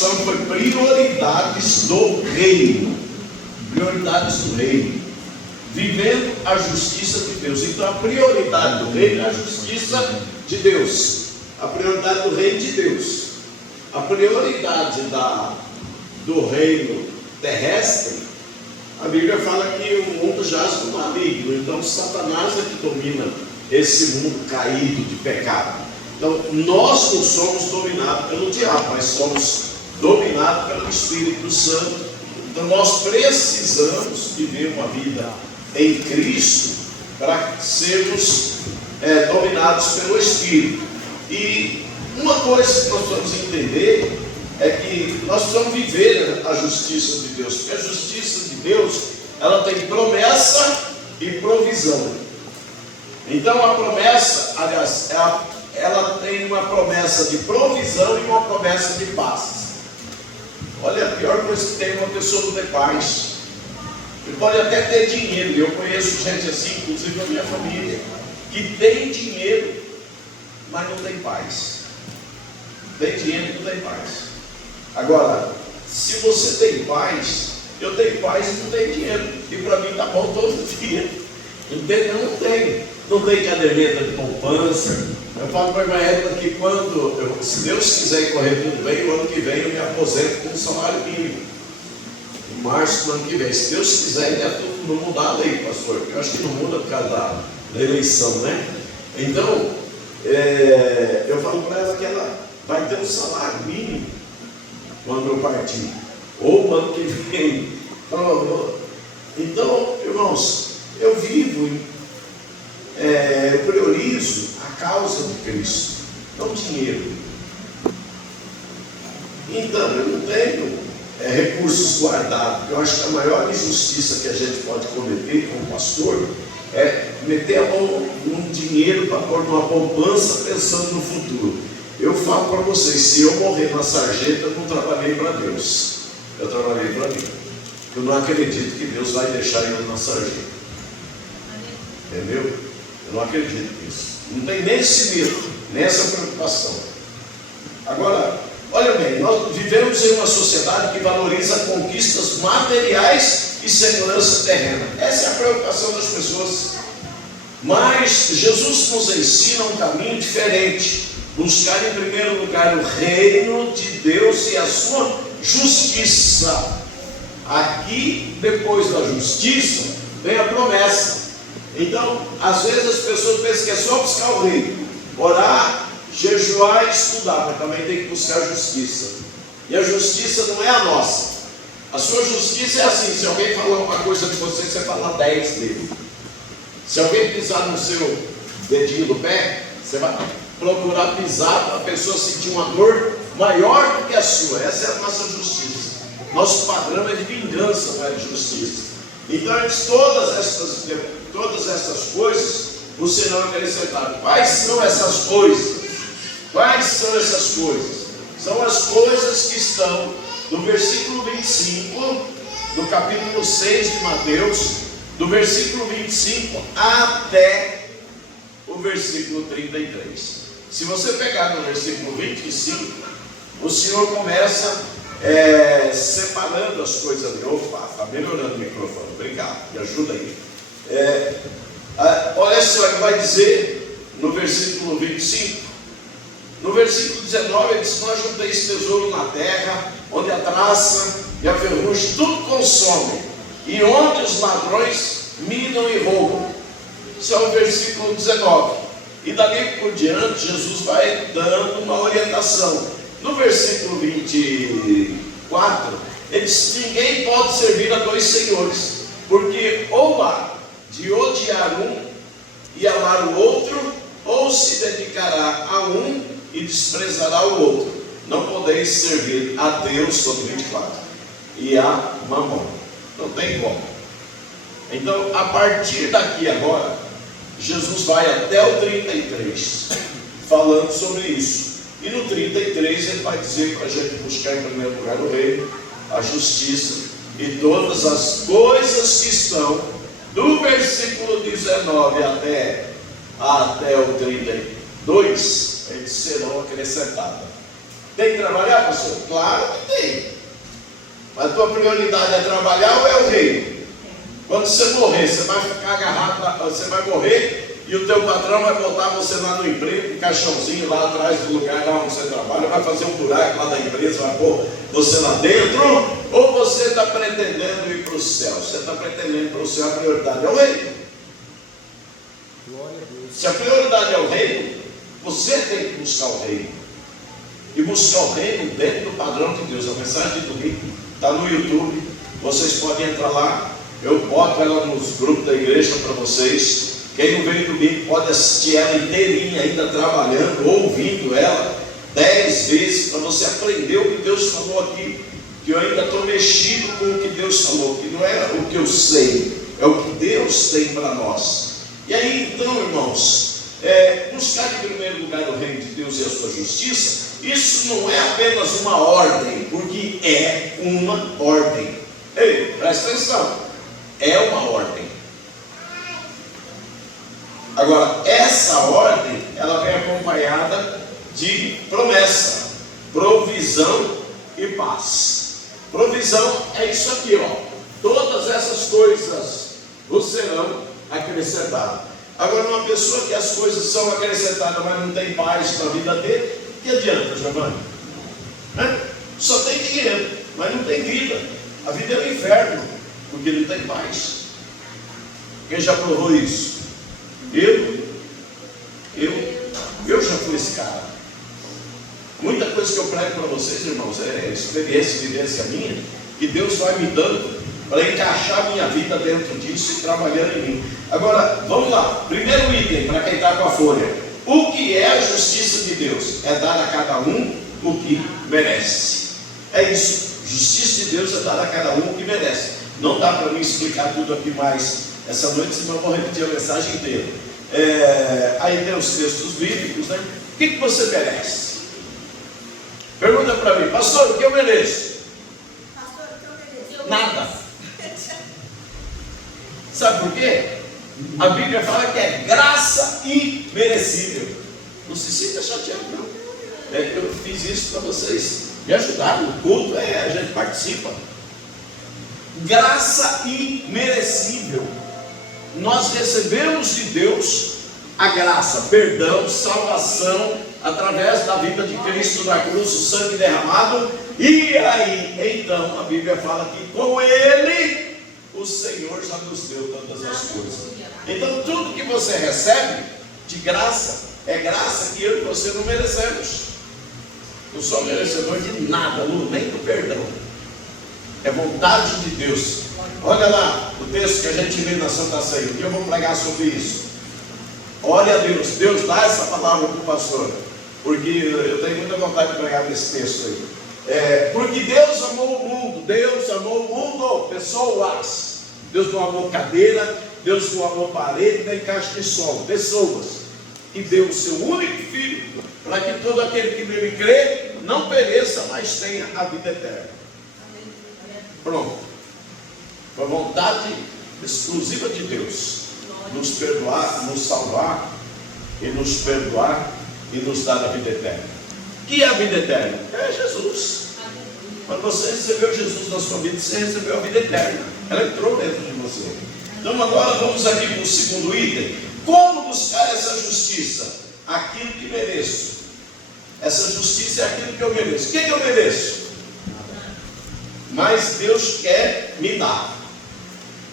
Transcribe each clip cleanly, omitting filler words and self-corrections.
preocupação foi prioridades do reino. Prioridades do reino. Vivendo a justiça de Deus. Então a prioridade do reino é a justiça de Deus. A prioridade do reino de Deus. A prioridade do reino terrestre, a Bíblia fala que o mundo jaz no maligno. Então Satanás é que domina esse mundo caído de pecado. Então nós não somos dominados pelo diabo, mas somos dominados pelo Espírito Santo. Então nós precisamos viver uma vida em Cristo para sermos dominados pelo Espírito. E uma coisa que nós precisamos entender é que nós precisamos viver a justiça de Deus, porque a justiça de Deus, ela tem promessa e provisão. Então a promessa, aliás, ela tem uma promessa de provisão e uma promessa de paz. Olha, a pior coisa que tem é uma pessoa não ter paz. Ele pode até ter dinheiro. Eu conheço gente assim, inclusive a minha família, que tem dinheiro, mas não tem paz. Tem dinheiro e não tem paz. Agora, se você tem paz, eu tenho paz e não tenho dinheiro. E para mim está bom todo dia. Entende? Eu não tenho. Não tenho caderneta de poupança. Eu falo para a minha época que se Deus quiser correr tudo bem, o ano que vem eu me aposento com um salário mínimo. Em março do ano que vem. Se Deus quiser, ainda não mudar a lei, pastor. Eu acho que não muda por causa da eleição, né? Então, eu falo para ela que ela vai ter um salário mínimo quando eu partir. Ou o ano que vem. Então, irmãos, eu vivo, eu priorizo a causa de Cristo, não dinheiro. Então, eu não tenho recursos guardados. Eu acho que a maior injustiça que a gente pode cometer como pastor é meter a mão num dinheiro para pôr numa poupança pensando no futuro. Eu falo para vocês, se eu morrer na sarjeta, eu não trabalhei para Deus. Eu trabalhei para mim. Eu não acredito que Deus vai deixar eu na sarjeta. Entendeu? Eu não acredito nisso. Não tem nem esse medo, nem essa preocupação. Agora, olha bem, nós vivemos em uma sociedade que valoriza conquistas materiais e segurança terrena. Essa é a preocupação das pessoas. Mas Jesus nos ensina um caminho diferente. Buscar em primeiro lugar o reino de Deus e a sua justiça. Aqui, depois da justiça, vem a promessa. Então, às vezes as pessoas pensam que é só buscar o reino, orar, jejuar e estudar, mas também tem que buscar a justiça. E a justiça não é a nossa. A sua justiça é assim: se alguém falar uma coisa de você, você fala 10 dele. Se alguém pisar no seu dedinho do pé, você vai procurar pisar para a pessoa sentir uma dor maior do que a sua. Essa é a nossa justiça. Nosso padrão é de vingança, não é de justiça. Então, antes todas essas coisas, o Senhor acrescentar. Quais são essas coisas? Quais são essas coisas? São as coisas que estão no versículo 25, do capítulo 6 de Mateus, do versículo 25 até o versículo 33. Se você pegar no versículo 25, o Senhor começa separando as coisas ali. Opa, está melhorando o microfone, obrigado, me ajuda aí. Olha só, ele vai dizer no versículo 25, no versículo 19, ele diz: nós junteis tesouro na terra, onde a traça e a ferrugem tudo consomem, e onde os ladrões minam e roubam. Isso é o versículo 19. E dali por diante, Jesus vai dando uma orientação. No versículo 24, ele diz: ninguém pode servir a dois senhores, porque ou há de odiar um e amar o outro, ou se dedicará a um e desprezará o outro. Não podeis servir a Deus, todo 24, e a mamão. Não tem como. Então, a partir daqui agora, Jesus vai até o 33, falando sobre isso. E no 33 ele vai dizer para a gente buscar em primeiro lugar o reino, a justiça e todas as coisas que estão do versículo 19 até o 32, eles serão acrescentados. Tem que trabalhar, pastor? Claro que A tua prioridade é trabalhar ou é o reino? Quando você morrer, você vai ficar agarrado, você vai morrer e o teu patrão vai botar você lá no emprego, um caixãozinho lá atrás do lugar lá onde você trabalha, vai fazer um buraco lá da empresa, vai pôr você lá dentro, ou você está pretendendo ir para o céu? Você está pretendendo ir para o céu, a prioridade é o reino. Se a prioridade é o reino, você tem que buscar o reino. E buscar o reino dentro do padrão de Deus. A mensagem do rico está no YouTube. Vocês podem entrar lá. Eu boto ela nos grupos da igreja para vocês. Quem não veio domingo pode assistir ela inteirinha, ainda trabalhando, ouvindo ela 10 vezes, para você aprender o que Deus falou aqui. Que eu ainda estou mexido com o que Deus falou, que não é o que eu sei, é o que Deus tem para nós. E aí então, irmãos, buscar em primeiro lugar o reino de Deus e a sua justiça, isso não é apenas uma ordem, porque é uma ordem. Ei, presta atenção, é uma ordem. Agora, essa ordem, ela vem acompanhada de promessa, provisão e paz. Provisão é isso aqui, ó. Todas essas coisas vos serão acrescentadas. Agora, uma pessoa que as coisas são acrescentadas, mas não tem paz na vida dele, que adianta, Giovanni? Só tem dinheiro, mas não tem vida. A vida é um inferno, porque não tem paz. Quem já provou isso? Eu já fui esse cara. Muita coisa que eu prego para vocês, irmãos, é experiência, vivência minha, que Deus vai me dando para encaixar minha vida dentro disso e trabalhando em mim. Agora, vamos lá. Primeiro item, para quem está com a folha. O que é a justiça de Deus? É dar a cada um o que merece. É isso. Justiça de Deus é dar a cada um o que merece. Não dá para mim explicar tudo aqui mais essa noite, senão eu vou repetir a mensagem inteira. Aí tem os textos bíblicos, né? O que você merece? Pergunta para mim, pastor, o que eu mereço? Pastor, o que eu mereço? Nada. Sabe por quê? A Bíblia fala que é graça imerecível. Não se sinta chateado, não. Eu fiz isso para vocês me ajudarem. O culto a gente participa. Graça imerecível. Nós recebemos de Deus a graça, perdão, salvação, através da vida de Cristo na cruz, o sangue derramado. E aí, então, a Bíblia fala que com Ele, o Senhor já nos deu todas as coisas. Então, tudo que você recebe de graça, é graça que eu e você não merecemos. Eu sou merecedor de nada, nem do perdão. É vontade de Deus. Olha lá o texto que a gente lê na Santa Ceia, que eu vou pregar sobre isso. Olha a Deus, Deus dá essa palavra para o pastor, porque eu tenho muita vontade de pregar nesse texto aí. Porque Deus amou o mundo, pessoas. Deus não amou cadeira, Deus não amou parede, nem caixa de som, pessoas. E deu o seu único filho, para que todo aquele que nele crê, não pereça, mas tenha a vida eterna. Pronto. Foi vontade exclusiva de Deus nos perdoar, nos salvar e nos perdoar e nos dar a vida eterna. Que é a vida eterna? É Jesus. Quando você recebeu Jesus na sua vida, você recebeu a vida eterna. Ela entrou dentro de você. Então agora vamos aqui para o segundo item. Como buscar essa justiça? Aquilo que mereço. Essa justiça é aquilo que eu mereço. O que eu mereço? Mas Deus quer me dar.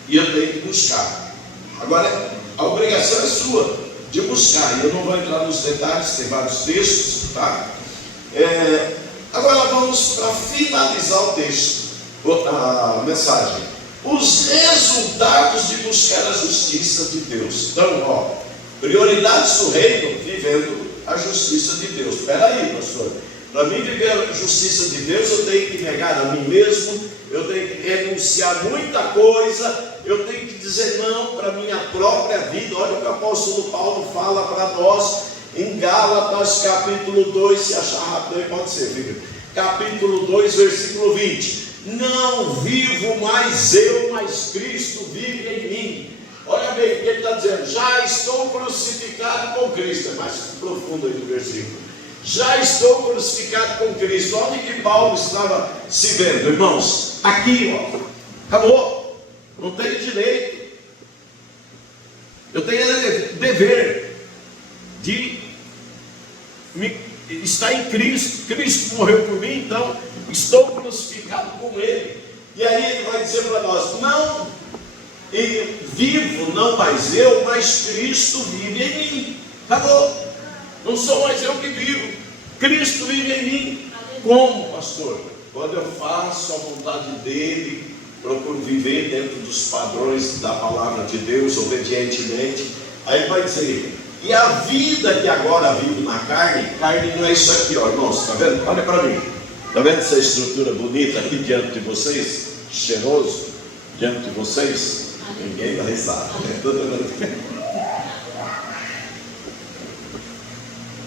E eu tenho que buscar. Agora, a obrigação é sua de buscar. E eu não vou entrar nos detalhes, tem vários textos, tá? Agora vamos para finalizar o texto, a mensagem. Os resultados de buscar a justiça de Deus. Então, prioridades do reino, vivendo a justiça de Deus. Espera aí, pastor. Para mim viver a justiça de Deus, eu tenho que negar a mim mesmo, eu tenho que renunciar muita coisa, eu tenho que dizer não para a minha própria vida. Olha o que o apóstolo Paulo fala para nós em Gálatas capítulo 2, se achar rápido aí pode ser, filho. Capítulo 2, versículo 20. Não vivo mais eu, mas Cristo vive em mim. Olha bem o que ele está dizendo. Já estou crucificado com Cristo. É mais profundo aí do versículo. Já estou crucificado com Cristo. Onde que Paulo estava se vendo, irmãos? Aqui, ó. Acabou. Não tenho direito. Eu tenho dever de estar em Cristo. Cristo morreu por mim, então estou crucificado com Ele. E aí ele vai dizer para nós: não, vivo não mais eu, mas Cristo vive em mim. Acabou. Não sou mais eu que vivo, Cristo vive em mim. Como, pastor? Quando eu faço a vontade dele, procuro viver dentro dos padrões da palavra de Deus, obedientemente. Aí ele vai dizer: e a vida que agora vivo na carne não é isso aqui, ó, irmãos, está vendo? Olha para mim, está vendo essa estrutura bonita aqui diante de vocês? Cheiroso diante de vocês? Ninguém dá risada, né? Todo mundo.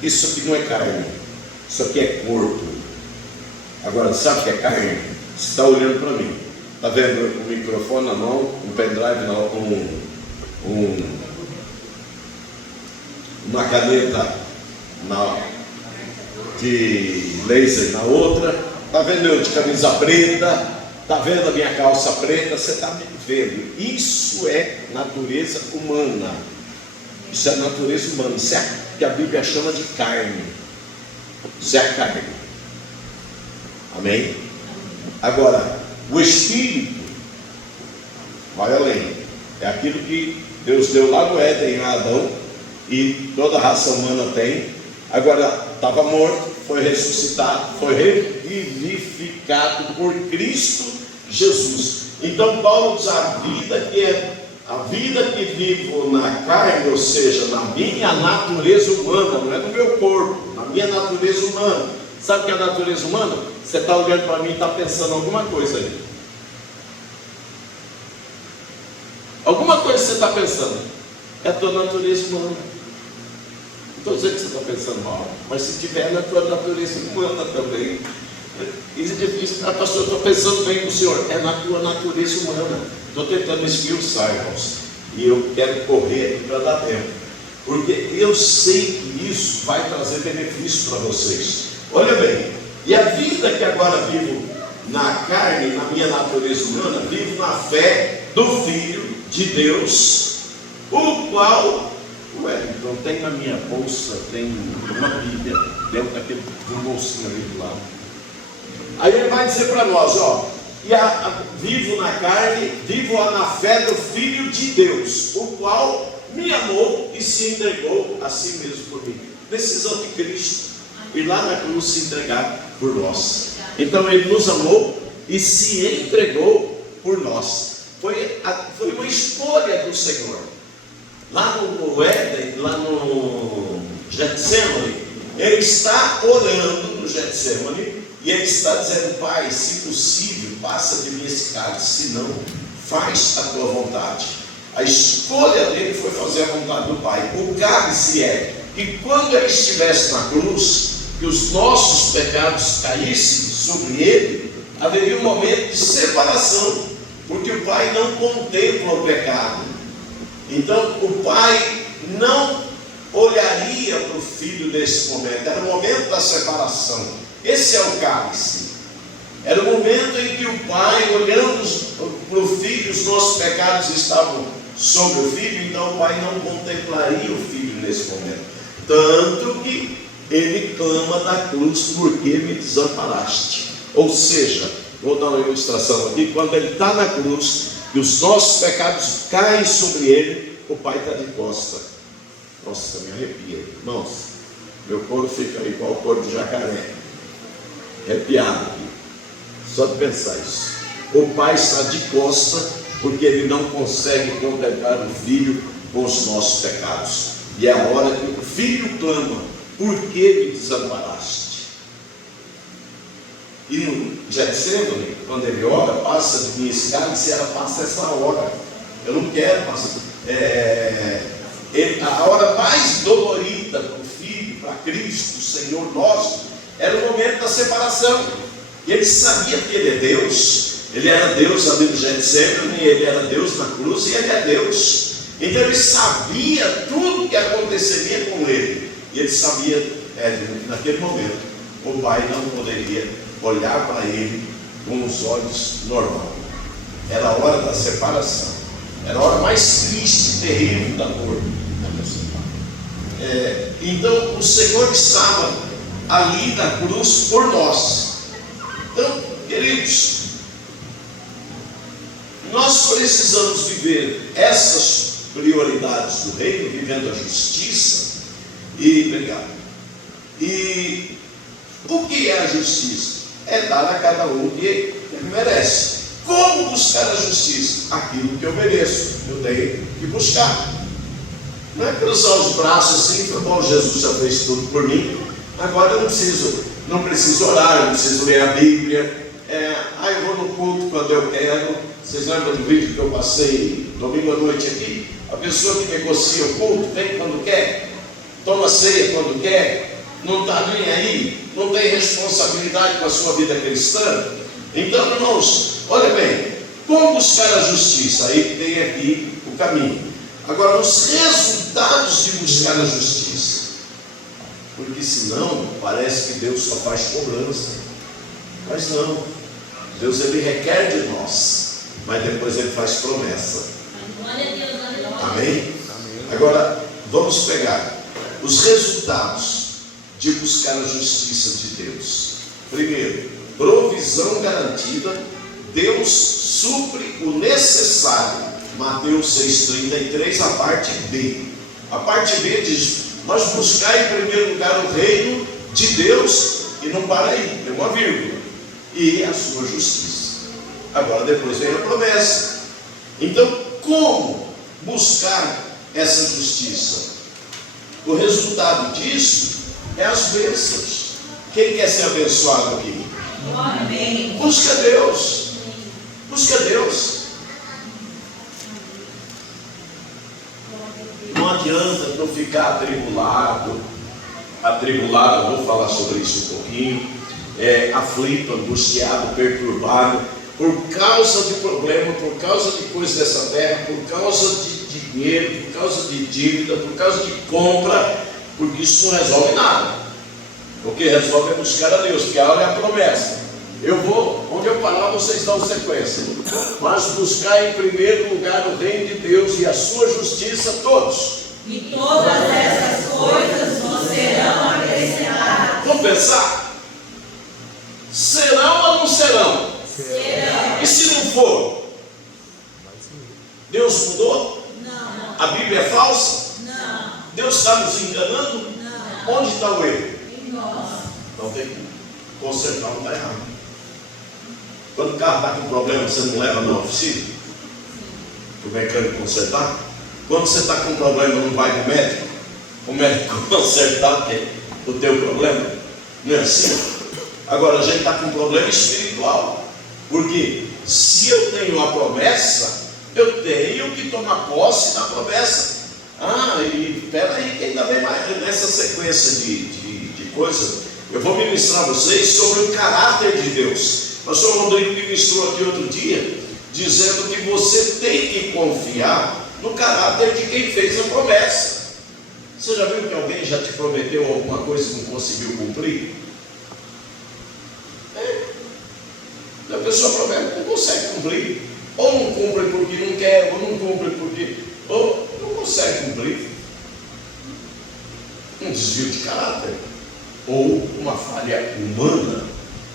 Isso aqui não é carne, isso aqui é corpo. Agora, sabe o que é carne? Você está olhando para mim, está vendo o microfone na mão, um pendrive na mão, uma caneta de laser na outra, está vendo eu de camisa preta, está vendo a minha calça preta, você está me vendo. Isso é natureza humana. Isso é natureza humana. Isso é que a Bíblia chama de carne. Isso é a carne. Amém? Agora, o Espírito vai além. É aquilo que Deus deu lá no Éden a Adão, e toda a raça humana tem. Agora, estava morto, foi ressuscitado, foi revivificado por Cristo Jesus. Então Paulo diz: a vida que vivo na carne, ou seja, na minha natureza humana, não é no meu corpo, na minha natureza humana. Sabe o que é a natureza humana? Você está olhando para mim e está pensando alguma coisa aí. Alguma coisa você está pensando. É a tua natureza humana. Não estou dizendo que você está pensando mal, mas se tiver na tua natureza humana também. Pastor, eu estou pensando bem com o senhor. É na tua natureza humana. Estou tentando esmiuçar, irmãos, e eu quero correr aqui para dar tempo, porque eu sei que isso vai trazer benefício para vocês. Olha bem, e a vida que agora vivo na carne, na minha natureza humana, vivo na fé do Filho de Deus, o qual, então tem na minha bolsa, tem uma Bíblia dentro daquele bolsinho ali do lado. Aí ele vai dizer para nós, ó: vivo na carne, vivo na fé do Filho de Deus, o qual me amou e se entregou a si mesmo por mim. Precisamos de Cristo ir lá na cruz se entregar por nós. Então ele nos amou e se entregou por nós. Foi uma escolha do Senhor. Lá no Éden, lá no Getsemane, ele está orando no Getsemane, e ele está dizendo: Pai, se possível, passa de mim esse cálice, se não, faz a tua vontade. A escolha dele foi fazer a vontade do Pai. O cálice é que quando ele estivesse na cruz, que os nossos pecados caíssem sobre ele, haveria um momento de separação, porque o Pai não contempla o pecado. Então o Pai não olharia para o Filho nesse momento. Era o momento da separação. Esse é o cálice. Era o momento em que o Pai, olhando para o Filho, os nossos pecados estavam sobre o Filho, então o Pai não contemplaria o Filho nesse momento. Tanto que ele clama da cruz: porque me desamparaste. Ou seja, vou dar uma ilustração aqui: quando ele está na cruz e os nossos pecados caem sobre ele, o Pai está de costa. Nossa, me arrepia, irmãos. Meu couro fica igual o couro de jacaré, arrepiado aqui, só de pensar isso. O Pai está de costa, porque ele não consegue contemplar o Filho com os nossos pecados. E é a hora que o Filho clama: por que me desamparaste? E no Getsemane, quando ele ora, passa de mim esse cálice, ela passa essa hora. Eu não quero passar. A hora mais dolorida para o Filho, para Cristo, Senhor nosso, era o momento da separação. E ele sabia que ele é Deus. Ele era Deus ali no Getsemane, ele era Deus na cruz, e ele é Deus. Então ele sabia tudo o que aconteceria com ele. E ele sabia naquele momento, o pai não poderia olhar para ele com os olhos normais. Era a hora da separação. Era a hora mais triste e terrível da dor. Então o Senhor estava ali na cruz por nós. Então, queridos, nós precisamos viver essas prioridades do reino, vivendo a justiça. E o que é a justiça? É dar a cada um o que ele merece. Como buscar a justiça? Aquilo que eu mereço, eu tenho que buscar. Não é cruzar os braços assim, bom, Jesus já fez tudo por mim, agora eu não preciso orar, eu não preciso ler a Bíblia, eu vou no culto quando eu quero. Vocês lembram do vídeo que eu passei domingo à noite aqui? A pessoa que negocia o culto, vem quando quer, toma ceia quando quer, não está nem aí, não tem responsabilidade com a sua vida cristã. Então, irmãos, olha bem, como buscar a justiça? Aí tem aqui o caminho. Agora, os resultados de buscar a justiça, porque senão parece que Deus só faz cobrança, mas não. Deus, ele requer de nós, mas depois ele faz promessa. Amém? Agora, vamos pegar os resultados de buscar a justiça de Deus. Primeiro, provisão garantida. Deus supre o necessário. Mateus 6,33, a parte B. A parte B diz: mas buscar em primeiro lugar o reino de Deus, e não para aí, tem uma vírgula, e a sua justiça. Agora depois vem a promessa. Então, como buscar essa justiça? O resultado disso é as bênçãos. Quem quer ser abençoado aqui? Amém. Busca Deus. Busca Deus. Não adianta não ficar atribulado, vou falar sobre isso um pouquinho, aflito, angustiado, perturbado, por causa de problema, por causa de coisas dessa terra, por causa de dinheiro, por causa de dívida, por causa de compra, porque isso não resolve nada. O que resolve é buscar a Deus, porque olha a promessa. Eu vou, onde eu parar, vocês dão sequência. Mas buscar em primeiro lugar o reino de Deus e a sua justiça, todos. E todas essas coisas nos serão acrescentadas. Vamos pensar? Serão ou não serão? Serão. E se não for? Deus mudou? Não. A Bíblia é falsa? Não. Deus está nos enganando? Não. Onde está o erro? Em nós. Então tem que consertar o que está errado. Quando o carro está com problema, você não leva na oficina? O mecânico consertar? Quando você está com problema, não vai no médico? O médico consertar o teu problema? Não é assim? Agora a gente está com um problema espiritual. Porque se eu tenho a promessa, eu tenho que tomar posse da promessa. E espera aí que ainda vem mais nessa sequência de coisas. Eu vou ministrar a vocês sobre o caráter de Deus. O pastor Rodrigo ministrou aqui outro dia, dizendo que você tem que confiar no caráter de quem fez a promessa. Você já viu que alguém já te prometeu alguma coisa e não conseguiu cumprir? A pessoa promete, não consegue cumprir. Ou não cumpre porque não quer, ou não cumpre porque... ou não consegue cumprir. Um desvio de caráter. Ou uma falha humana.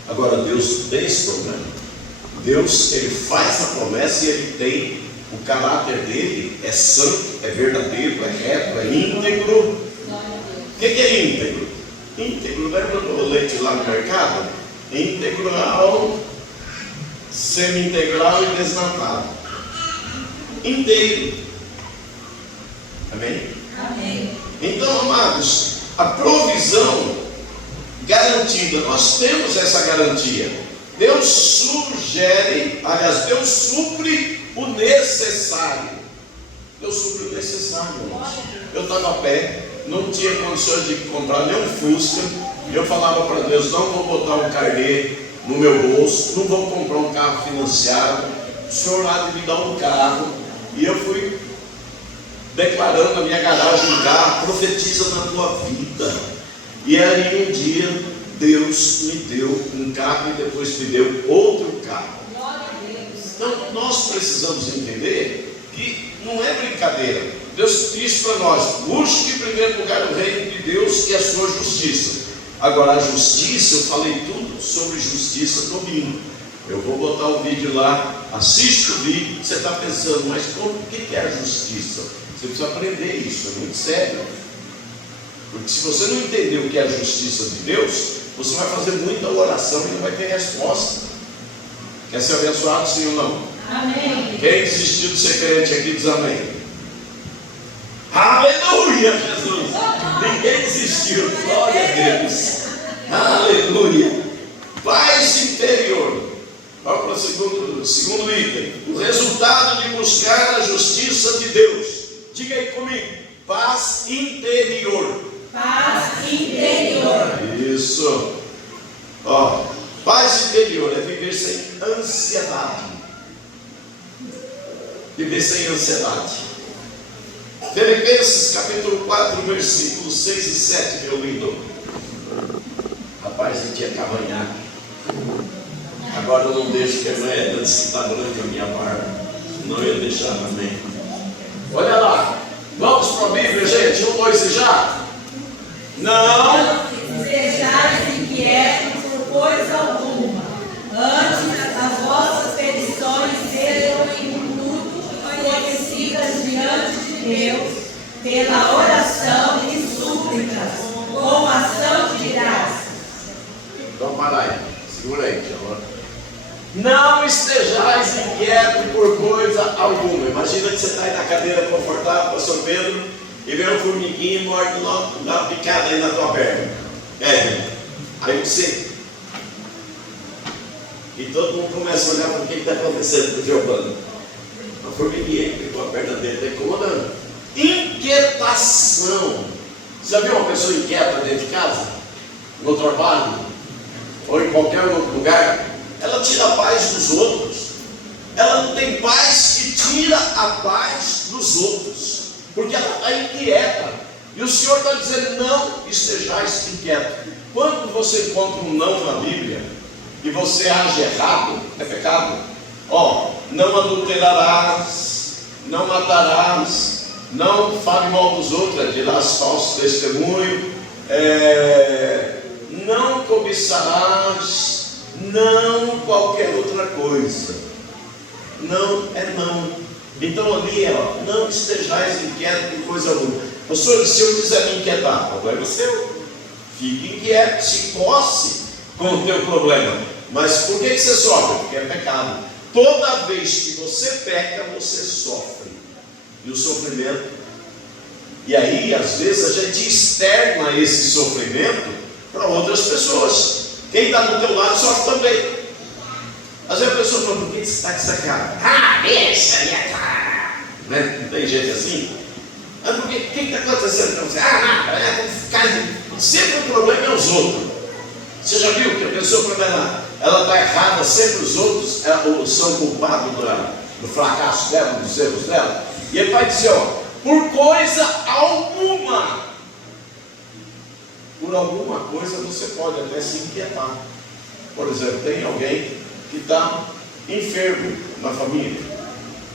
Agora, Deus tem esse problema. Deus, ele faz a promessa e ele tem o caráter dele, é santo, é verdadeiro, é reto, é íntegro. O que é íntegro? Íntegro, lembra do leite lá no mercado? Integral, semi-integral e desnatado. Inteiro. Amém? Amém. Então, amados, a provisão garantida, nós temos essa garantia. Deus sugere, aliás, Deus supre o necessário. Deus supre o necessário, irmãos. Eu estava a pé, não tinha condições de comprar nem um Fusca. E eu falava para Deus: não vou botar um carnê no meu bolso, não vou comprar um carro financiado. O Senhor há de me dar um carro. E eu fui declarando na minha garagem um carro: profetiza na tua vida. E aí um dia Deus me deu um carro e depois me deu outro carro. Então nós precisamos entender que não é brincadeira. Deus disse para nós: busque em primeiro lugar o reino de Deus e a sua justiça. Agora a justiça, eu falei tudo sobre justiça domingo. Eu vou botar o vídeo lá, assiste o vídeo. Você está pensando, mas o que é a justiça? Você precisa aprender isso, é muito sério. Porque se você não entender o que é a justiça de Deus, você vai fazer muita oração e não vai ter resposta. Quer ser abençoado, sim ou não? Amém. Quem desistiu de ser crente aqui diz amém. Aleluia, Jesus! Ninguém desistiu, glória a Deus. Aleluia. Paz interior. Vamos para o segundo item. O resultado de buscar a justiça de Deus. Diga aí comigo. Paz interior. Paz interior. Isso. Ó, paz interior é viver sem ansiedade. Viver sem ansiedade. Filipenses capítulo 4, versículos 6 e 7, meu lindo. Rapaz, eu tinha cavanhaque. Agora eu não deixo que a irmã Edna disse que está branca a minha barba. Não ia deixar também. Olha lá. Vamos para a Bíblia, gente. 1, 2 e já. Não sejais inquietos por coisa alguma. Antes as vossas petições sejam em tudo conhecidas diante de Deus, pela oração e súplicas, com ação de graça. Vamos parar aí. Segura aí, agora. Não estejais inquietos por coisa alguma. Imagina que você está aí na cadeira confortável, pastor Pedro, e vê um formiguinho e morde logo, dá uma picada aí na tua perna. Aí você. E todo mundo começa a olhar para o que está acontecendo com o Giovanni. Uma formiguinha que picou a perna dele, está incomodando. Inquietação. Você já viu uma pessoa inquieta dentro de casa? No trabalho? Ou em qualquer outro lugar? Ela tira a paz dos outros. Ela não tem paz e tira a paz dos outros, porque ela está inquieta. E o Senhor está dizendo: não estejais inquietos. Quando você encontra um não na Bíblia e você age errado, é pecado. Ó, não adulterarás, não matarás, não fale mal dos outros, dirás falso testemunho, não cobiçarás, não qualquer outra coisa. Não é não. Então ali, ó, não estejais inquietos por coisa alguma. Pastor, se eu quiser me inquietar, o problema é seu. Fique inquieto, se coce com o teu problema. Mas por que você sofre? Porque é pecado. Toda vez que você peca, você sofre. E o sofrimento. E aí, às vezes, a gente externa esse sofrimento para outras pessoas. Quem está do teu lado sofre também. Às vezes a pessoa fala: por que você está com essa cara? Ah, deixa a minha cara. Né? Não tem gente assim? Mas por que está acontecendo com você? Ah, nada. Sempre o problema é os outros. Você já viu que a pessoa, quando ela está errada, sempre os outros são culpados do fracasso dela, dos erros dela? E ele vai dizer: ó, por coisa alguma. Por alguma coisa você pode até se inquietar. Por exemplo, tem alguém que está enfermo na família.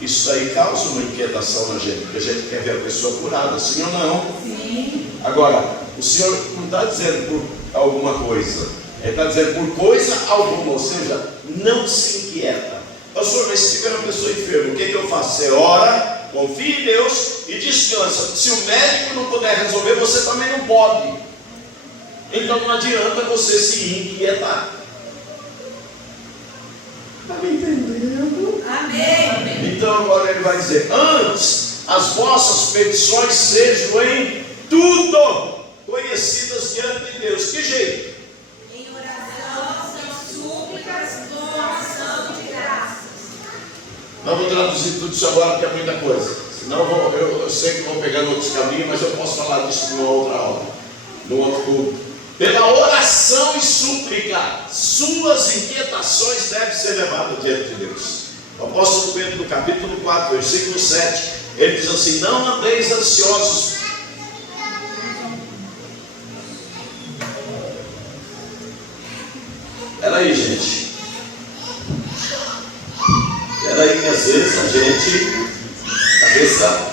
Isso aí causa uma inquietação na gente, porque a gente quer ver a pessoa curada, sim ou não? Sim. Agora, o Senhor não está dizendo por alguma coisa, Ele está dizendo por coisa alguma, ou seja, não se inquieta. Pastor, mas se tiver uma pessoa enferma, o que eu faço? Você ora, confia em Deus e descansa. Se o médico não puder resolver, você também não pode. Então não adianta você se inquietar. Está me entendendo? Amém. Então agora ele vai dizer: antes as vossas petições sejam em tudo conhecidas diante de Deus. Que jeito? Em oração e súplicas com ação de graças. Não vou traduzir tudo isso agora porque é muita coisa. Senão eu sei que vou pegar outros caminhos, mas eu posso falar disso numa outra aula, num outro culto. Pela oração e súplica, suas inquietações devem ser levadas diante de Deus. O apóstolo Pedro, no capítulo 4, versículo 7, ele diz assim: não andeis ansiosos aí que às vezes a gente, cabeça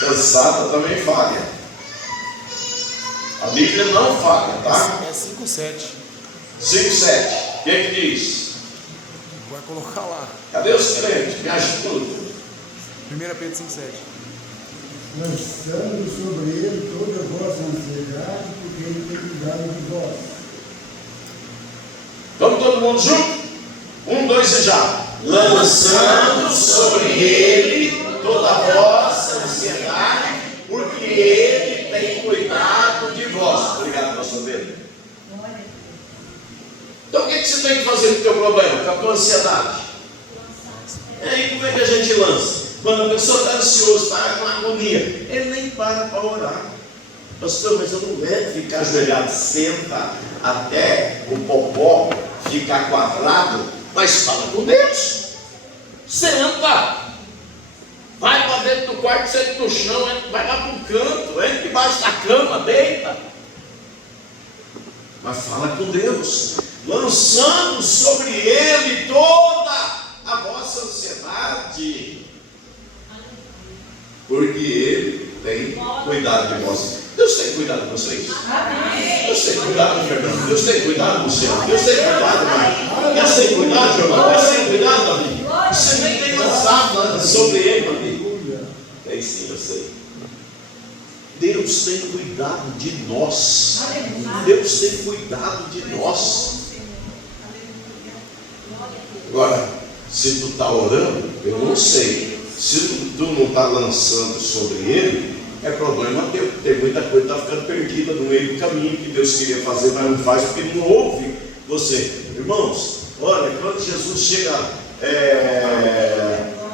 cansada também falha. A Bíblia não falha, tá? É 5:7. 5:7. O que diz? Vai colocar lá. Cadê os crentes? Me ajuda. 1 Pedro 5:7. Lançando sobre ele toda a vossa ansiedade, porque ele tem cuidado de vós. Vamos todo mundo junto? 1, 2 e já. Lançando sobre ele toda a vossa ansiedade, porque ele tem cuidado de vós. Obrigado, pastor Pedro. Então o que você tem que fazer com o teu problema, com a tua ansiedade? E aí como é que a gente lança? Quando a pessoa está ansiosa, está com agonia, ele nem para orar. Pastor, mas eu não devo ficar ajoelhado, senta até o popó ficar quadrado, mas fala com Deus. Senta, vai para dentro do quarto, senta no chão, vai lá para o canto, entra debaixo da cama, deita. Mas fala com Deus, lançando sobre ele toda a vossa ansiedade, porque ele tem cuidado de vós. Deus tem cuidado de vocês. Deus tem cuidado de Fernando. Deus tem cuidado do Luciano. Deus tem cuidado, Maria. Deus tem cuidado, Giovanni. Deus tem cuidado, Davi. Você nem tem lançado sobre ele, amigo. Tem sim, eu sei. Deus tem cuidado de nós. Deus tem cuidado de nós. Agora, se tu está orando, eu não sei. Se tu não está lançando sobre ele, é problema teu. Tem muita coisa que está ficando perdida no meio do caminho que Deus queria fazer, mas não faz porque não ouve você. Irmãos, olha, quando Jesus chega,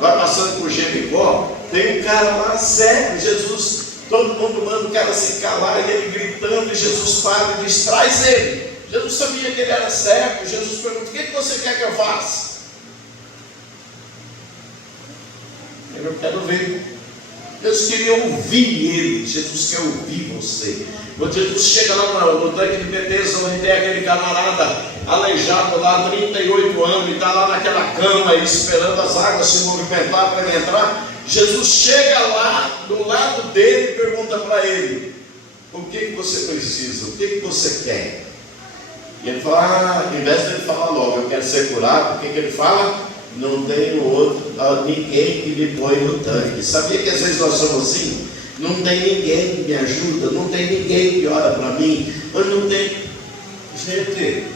vai passando por Jericó, tem um cara lá cego. Jesus, todo mundo manda o cara se calar, e ele gritando, e Jesus para e diz: traz ele. Jesus sabia que ele era cego. Jesus pergunta: o que você quer que eu faça? Eu quero ver. Deus queria ouvir ele. Jesus quer ouvir você. Quando Jesus chega lá no tanque de Betesda, onde tem aquele camarada aleijado lá há 38 anos, e está lá naquela cama aí, esperando as águas se movimentar para ele entrar, Jesus chega lá do lado dele e pergunta para ele: o que você precisa? O que você quer? E ele fala, ao invés de ele falar logo, eu quero ser curado, o que ele fala? Não tenho outro, ninguém que me põe no tanque. Sabia que às vezes nós somos assim? Não tem ninguém que me ajuda, não tem ninguém que ora para mim, mas não tem. Gente,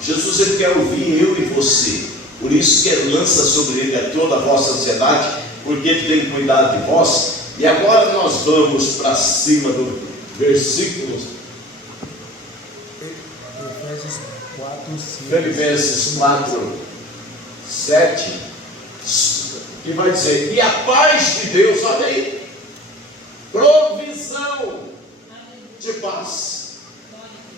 Jesus ele quer ouvir eu e você. Por isso que ele lança sobre ele toda a vossa ansiedade, porque ele tem cuidado de vós. E agora nós vamos para cima do versículo Filipenses 4:7, que vai dizer: e a paz de Deus, olha aí, provisão de paz.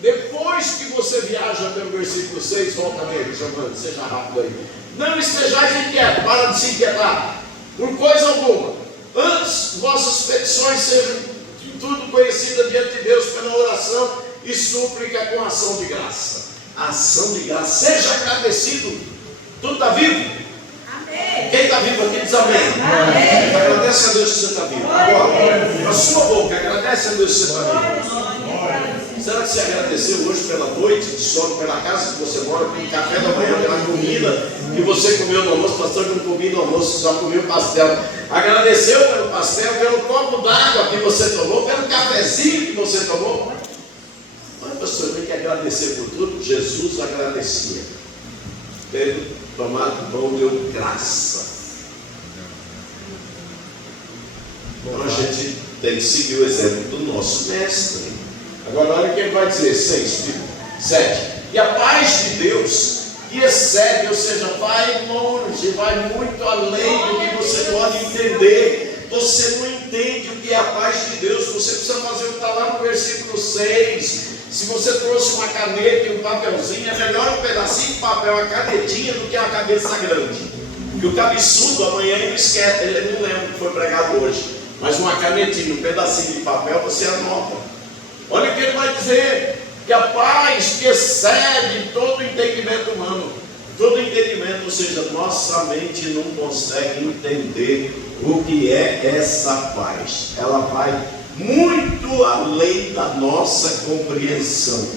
Depois que você viaja pelo versículo 6, volta nele, Giovanni, seja rápido aí. Não estejais inquietos, para de se inquietar por coisa alguma. Antes, vossas petições sejam de tudo conhecidas diante de Deus pela oração e súplica com ação de graça. Ação de graça, seja agradecido. Tu está vivo? Amém. Quem está vivo aqui diz amém. Amém. Agradece a Deus que você está vivo. Agora, a sua boca, agradece a Deus que você está vivo. Será que você agradeceu hoje pela noite de sono, pela casa que você mora, pelo café da manhã, pela comida que você comeu no almoço? Pastor, eu não comi no almoço, só comi o pastel. Agradeceu pelo pastel, pelo copo d'água que você tomou, pelo cafezinho que você tomou? Mas pastor, tem que agradecer por tudo. Jesus agradecia. Tendo tomado pão, deu graça. Então a gente tem que seguir o exemplo do nosso mestre. Agora olha o que ele vai dizer, 7. E a paz de Deus, que excede, ou seja, vai longe, vai muito além do que você pode entender. Você não entende o que é a paz de Deus. Você precisa fazer o que está lá no versículo 6. Se você trouxe uma caneta e um papelzinho, é melhor um pedacinho de papel, uma canetinha, do que uma cabeça grande. Porque o cabeçudo amanhã ele esquece, ele não lembra o que foi pregado hoje. Mas uma canetinha, um pedacinho de papel, você anota. Olha o que ele vai dizer: que a paz que excede todo entendimento humano. todo entendimento, ou seja, nossa mente não consegue entender o que é essa paz. Ela vai muito além da nossa compreensão.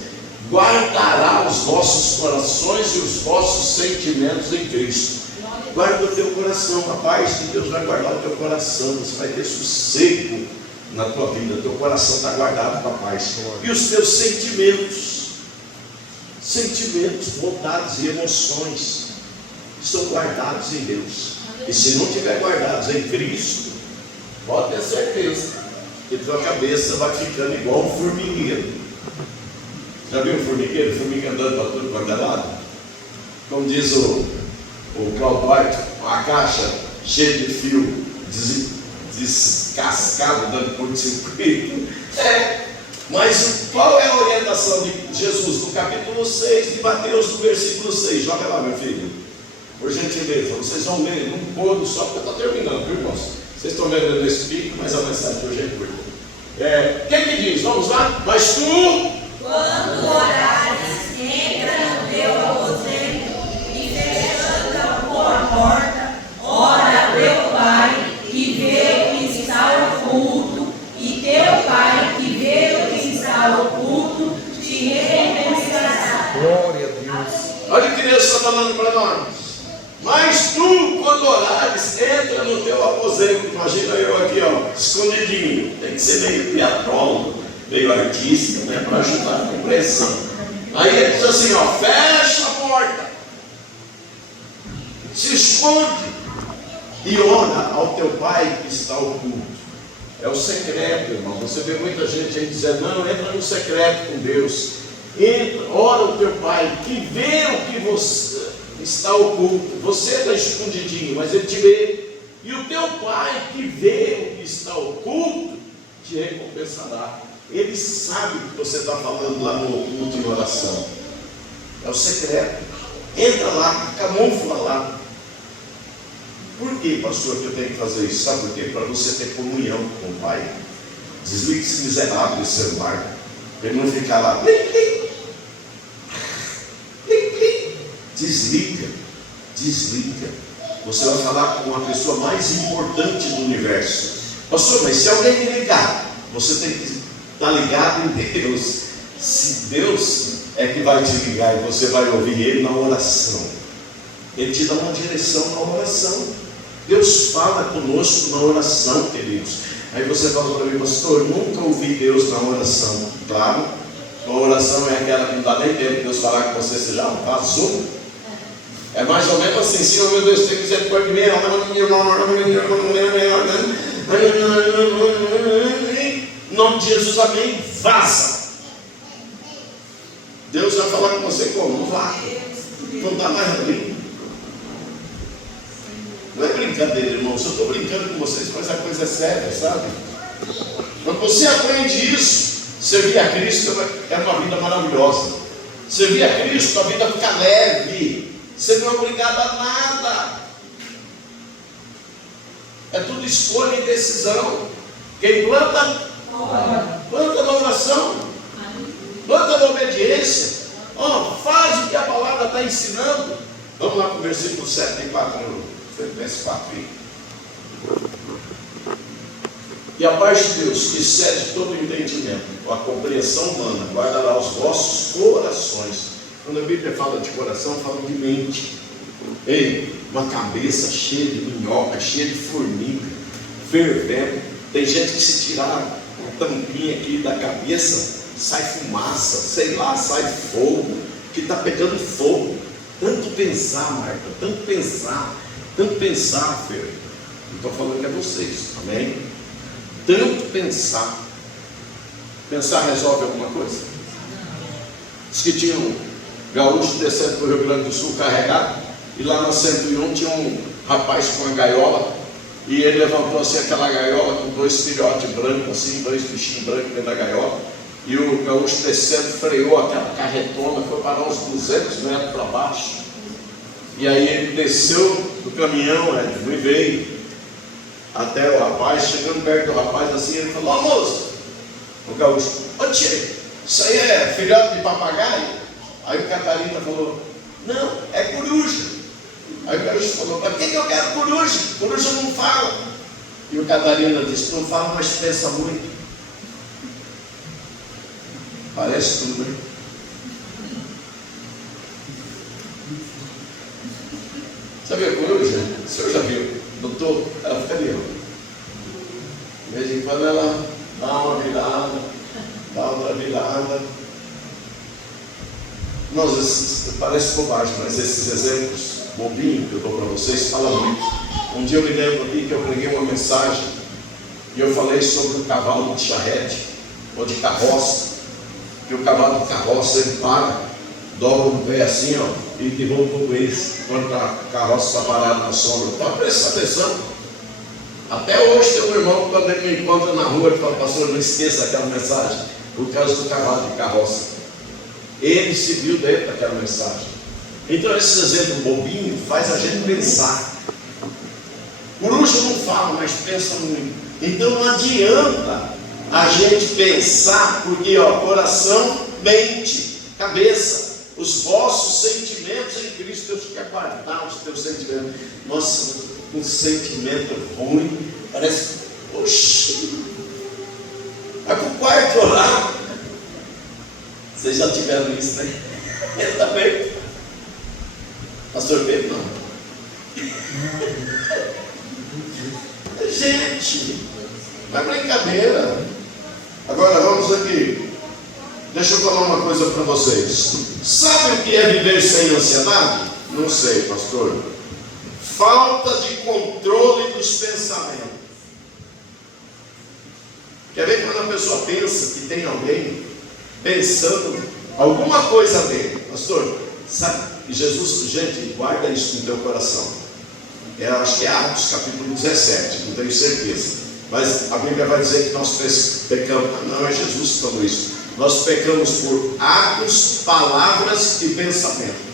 Guardará os vossos corações e os vossos sentimentos em Cristo. Guarda o teu coração, a paz de Deus vai guardar o teu coração. Você vai ter sossego na tua vida. Teu coração está guardado com a paz. E os teus sentimentos, vontades e emoções estão guardados em Deus. E se não estiver guardados em Cristo, pode ter certeza que tua cabeça vai ficando igual um formigueiro. Já viu um formigueiro? Formiga andando para tudo quanto é lado? Como diz o Claudio White, uma caixa cheia de fio descascado, dando curto-circuito. Mas qual é a orientação de Jesus no capítulo 6 de Mateus, no versículo 6? Joga lá, meu filho, por gentileza. Vocês vão ler num todo só, porque eu estou terminando, viu, irmãos? Vocês estão vendo no Espírito, mas a mensagem de hoje é curta. O que diz? Vamos lá? Mas tu, quando orares, entra no teu aposento e fechando a porta, ora a teu Pai que vê o que está oculto, e teu Pai que vê o que está oculto te recompensará. Glória a Deus. olha o que Deus está falando para nós. Mas tu, quando orares, entra no teu aposento. Imagina eu aqui, ó, escondidinho. Tem que ser meio teatrólogo, meio artista, né, para ajudar a compreensão. Aí ele diz assim, ó, fecha a porta, se esconde e ora ao teu Pai que está oculto. É o secreto, irmão. Você vê muita gente aí dizendo, não, entra no secreto com Deus. Entra, ora ao teu Pai que vê o que você está oculto. Você está escondidinho, mas Ele te vê. E o teu Pai que vê o que está oculto te recompensará. Ele sabe o que você está falando lá no culto de oração. É o secreto. Entra lá, camufla lá. Por que, pastor, que eu tenho que fazer isso? Sabe por quê? Para você ter comunhão com o Pai. Desligue esse miserável desse celular, para ele não ficar lá. Desliga. Você vai falar com a pessoa mais importante do universo. Pastor, mas se alguém me ligar, você tem que estar ligado em Deus. Se Deus é que vai te ligar e você vai ouvir Ele na oração, Ele te dá uma direção na oração. Deus fala conosco na oração, queridos. Aí você fala para mim, pastor, nunca ouvi Deus na oração. Claro, a oração é aquela que não dá nem tempo de Deus falar com você, você já vazou. É mais ou menos assim, Senhor meu Deus, tem que dizer por mim, em nome de Jesus, amém, vaza. Deus vai falar com você como? Não vá, não dá mais ali. Não é brincadeira, irmãos, eu estou brincando com vocês, mas a coisa é séria, sabe? Quando você aprende isso, servir a Cristo é uma vida maravilhosa. Servir a Cristo, a vida fica leve. Você não é obrigado a nada. É tudo escolha e decisão. Quem planta, planta na oração, planta na obediência. Faz o que a palavra está ensinando. Vamos lá para o versículo 7 e 4. Filipenses 4. E a paz de Deus, que excede todo o entendimento, a compreensão humana, guardará os vossos corações. Quando a Bíblia fala de coração, fala de mente. Uma cabeça cheia de minhoca, cheia de formiga, fervendo. Tem gente que se tirar a tampinha aqui da cabeça, sai fumaça, sei lá, sai fogo, que está pegando fogo. Tanto pensar, Marta, tanto pensar, Fer. Não estou falando que é vocês, amém? Tanto pensar. Pensar resolve alguma coisa? Diz que tinha um gaúcho descendo para o Rio Grande do Sul carregado, e lá na 101 tinha um rapaz com uma gaiola, e ele levantou assim aquela gaiola com 2 filhotes brancos, assim, 2 bichinhos brancos dentro da gaiola, e o gaúcho descendo, freou aquela carretona, foi parar uns 200 metros para baixo. E aí ele desceu do caminhão, e veio até o rapaz, chegando perto do rapaz assim, ele falou, moço, o gaúcho, ô tio, isso aí é filhote de papagaio? Aí o Catarina falou, Não, é coruja. Aí o garoto falou, para que eu quero coruja? Coruja não fala. E o Catarina disse, não fala, mas pensa muito. Parece tudo, né? Sabe a coruja? O senhor já viu? Doutor, ela fica ali, ó. De vez em quando ela dá uma virada, dá outra virada. Nossa, parece bobagem, mas esses exemplos bobinhos que eu dou para vocês falam muito. Um dia eu me lembro aqui que eu preguei uma mensagem e eu falei sobre o cavalo de charrete ou de carroça. Que o cavalo de carroça ele para, dobra um pé assim, ó, e derruba o eixo quando a carroça está parada na sombra. Pode prestar atenção. Até hoje tem um irmão, quando ele me encontra na rua, ele fala, pastor, não esqueça aquela mensagem, por causa do cavalo de carroça. Ele se viu dentro daquela mensagem. Então esse exemplo bobinho faz a gente pensar. Coruja não fala, mas pensa muito. Então não adianta a gente pensar, porque ó, coração, mente, cabeça, os vossos sentimentos em Cristo. Deus quer guardar os teus sentimentos. Nossa, um sentimento ruim, parece, oxi, vai para o quarto orar. Vocês já tiveram isso, né? Ele também. Pastor Pedro, não. Gente, não é brincadeira. Agora vamos aqui. Deixa eu falar uma coisa para vocês. Sabe o que é viver sem ansiedade? Não sei, pastor. Falta de controle dos pensamentos. Quer ver quando a pessoa pensa que tem alguém pensando alguma coisa dele? Pastor, sabe? Jesus, gente, guarda isso no teu coração. Eu acho que é Atos capítulo 17, não tenho certeza. Mas a Bíblia vai dizer que nós pecamos. Não é Jesus que falou isso. Nós pecamos por atos, palavras e pensamento.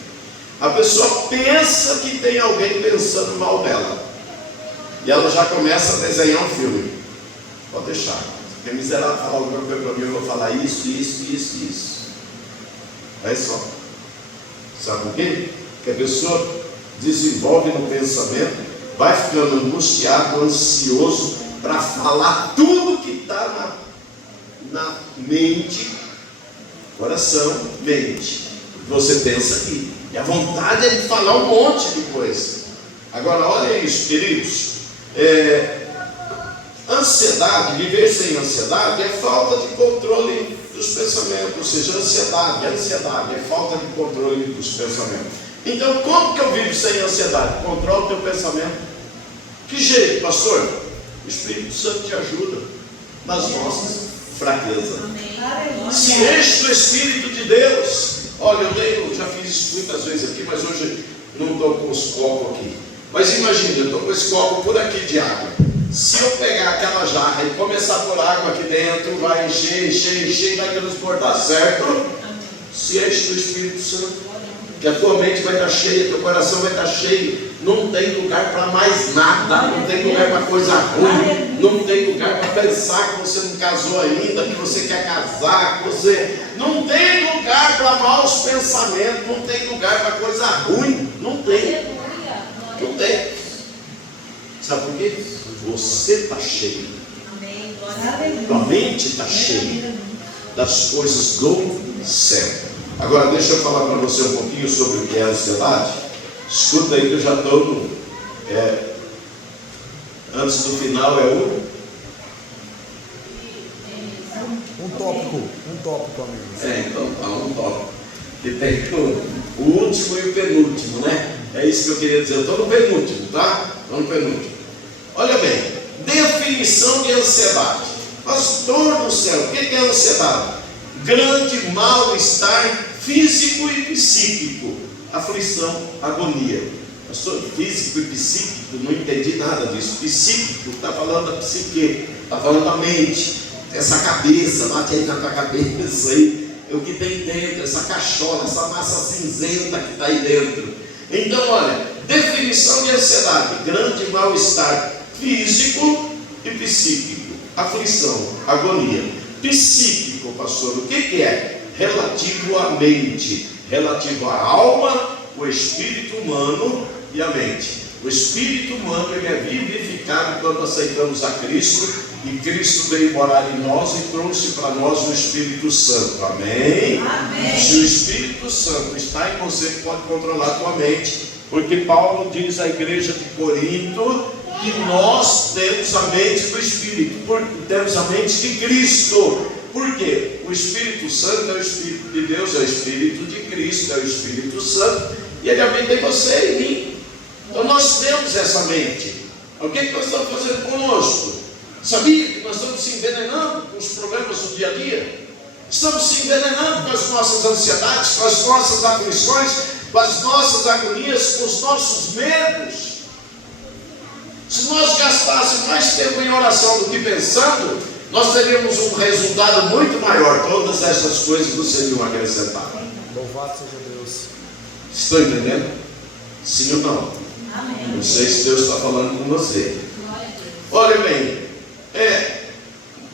A pessoa pensa que tem alguém pensando mal dela. E ela já começa a desenhar um filme. Pode deixar. Se o miserável falar alguma coisa para mim, eu vou falar isso. Aí só. Sabe por quê? Porque a pessoa desenvolve no pensamento, vai ficando angustiado, ansioso, para falar tudo que está na mente, coração, mente. Você pensa aqui. E a vontade é de falar um monte de coisa. Agora, olha isso, queridos. Ansiedade, viver sem ansiedade, é falta de controle dos pensamentos. Ou seja, ansiedade é falta de controle dos pensamentos. Então, como que eu vivo sem ansiedade? Controla o teu pensamento. Que jeito, pastor? O Espírito Santo te ajuda nas nossas fraquezas. Se enche do Espírito de Deus. Olha, eu já fiz isso muitas vezes aqui, mas hoje não estou com os copos aqui. Mas imagina, eu estou com esse copo por aqui de água. Se eu pegar aquela jarra e começar a pôr água aqui dentro, vai encher e vai transbordar, certo? Se enche do Espírito Santo. Que a tua mente vai estar cheia, teu coração vai estar cheio. Não tem lugar para mais nada. Não tem lugar para coisa ruim. Não tem lugar para pensar que você não casou ainda, que você quer casar, que você... Não tem lugar para maus pensamentos. Não tem lugar para coisa ruim. Não tem. Não tem. Sabe por quê? Você está cheio. Tua mente está cheia das coisas do céu. Agora deixa eu falar para você um pouquinho sobre o que é a ansiedade. Escuta aí que eu já estou no... antes do final é o... Um tópico, amigo. Então tá, um tópico. Que tem o último e o penúltimo, né? É isso que eu queria dizer. Eu estou no penúltimo, tá? Estou no penúltimo. Olha bem, definição de ansiedade. Pastor do céu, o que é ansiedade? Grande mal-estar físico e psíquico, aflição, agonia. Pastor, físico e psíquico, não entendi nada disso. Psíquico, está falando da psique, está falando da mente, essa cabeça, bate aí na tua cabeça aí, o que tem dentro, essa cachola, essa massa cinzenta que está aí dentro. Então, olha, definição de ansiedade: grande mal-estar físico e psíquico, aflição, agonia. Psíquico, pastor, o que é? Relativo à mente, relativo à alma o espírito humano e a mente. O espírito humano ele é vivificado quando aceitamos a Cristo, e Cristo veio morar em nós e trouxe para nós o Espírito Santo. Amém? Amém. Se o Espírito Santo está em você, pode controlar a tua mente, porque Paulo diz à igreja de Corinto que nós temos a mente do Espírito, temos a mente de Cristo. Por quê? O Espírito Santo é o Espírito de Deus, é o Espírito de Cristo, é o Espírito Santo, e ele habita em você e em mim. Então nós temos essa mente. O que nós estamos fazendo conosco? Sabia que nós estamos se envenenando com os problemas do dia a dia? Estamos se envenenando com as nossas ansiedades, com as nossas aflições, com as nossas agonias, com os nossos medos. Se nós gastássemos mais tempo em oração do que pensando, nós teríamos um resultado muito maior. Todas essas coisas não seriam acrescentadas. Louvado seja Deus. Estão entendendo? Sim ou não? Amém. Não sei se Deus está falando com você. Olha bem,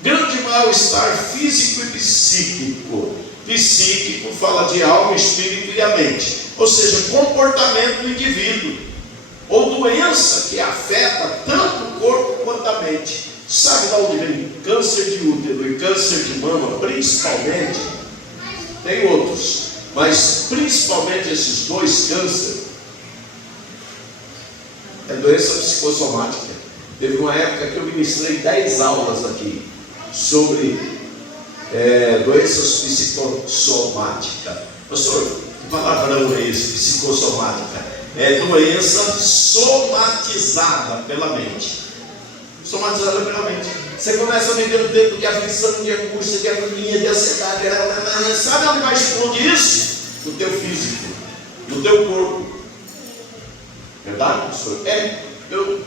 grande mal-estar físico e psíquico. Psíquico fala de alma, espírito e a mente, ou seja, comportamento do indivíduo, ou doença que afeta tanto o corpo quanto a mente. Sabe de onde vem câncer de útero e câncer de mama? Principalmente, tem outros, mas principalmente esses dois cânceres, é doença psicossomática. Teve uma época que eu ministrei 10 aulas aqui sobre doenças psicossomáticas. Pastor, que palavrão é esse? Psicossomática. É doença somatizada pela mente. Somatizada pela mente. Você começa a viver um tempo de aflição, de angústia, de agonia, de ansiedade. Sabe onde vai explodir isso? No teu físico, no teu corpo. Verdade, pastor? Eu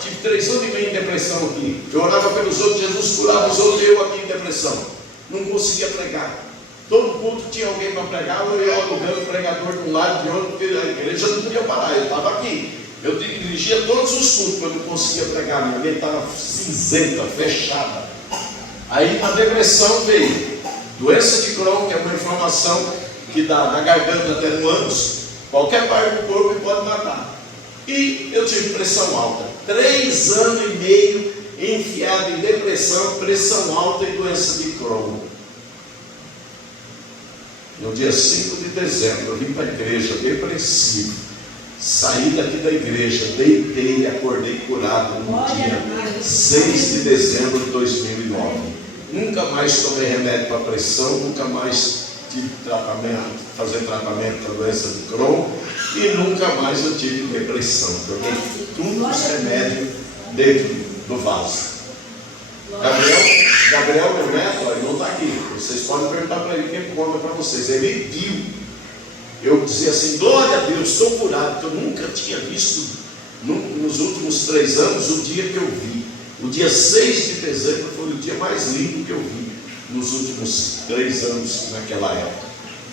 tive 3 anos e meio em depressão aqui. Eu orava pelos outros, Jesus curava os outros, e eu aqui em depressão. Não conseguia pregar. Todo culto tinha alguém para pregar, eu ia alugando o pregador de um lado e de outro, porque a igreja não podia parar, eu estava aqui. Eu dirigia todos os cultos, mas eu não conseguia pregar, minha mente estava cinzenta, fechada. Aí a depressão veio. Doença de Crohn, que é uma inflamação que dá na garganta até no ânus, qualquer parte do corpo pode matar. E eu tive pressão alta. 3 anos e meio enfiado em depressão, pressão alta e doença de Crohn. No dia 5 de dezembro, eu vim para a igreja depressivo. Saí daqui da igreja, deitei e acordei curado no dia 6 de dezembro de 2009. Nunca mais tomei remédio para pressão, nunca mais tive fazer tratamento para a doença de Crohn, e nunca mais eu tive depressão. Joguei tudo os remédios dentro do vaso. Gabriel, meu neto, ele não está aqui. Vocês podem perguntar para ele quem conta para vocês. Ele viu. Eu dizia assim: glória a Deus, estou curado, porque eu nunca tinha visto nos últimos 3 anos o dia que eu vi. O dia 6 de dezembro foi o dia mais lindo que eu vi nos últimos 3 anos naquela época.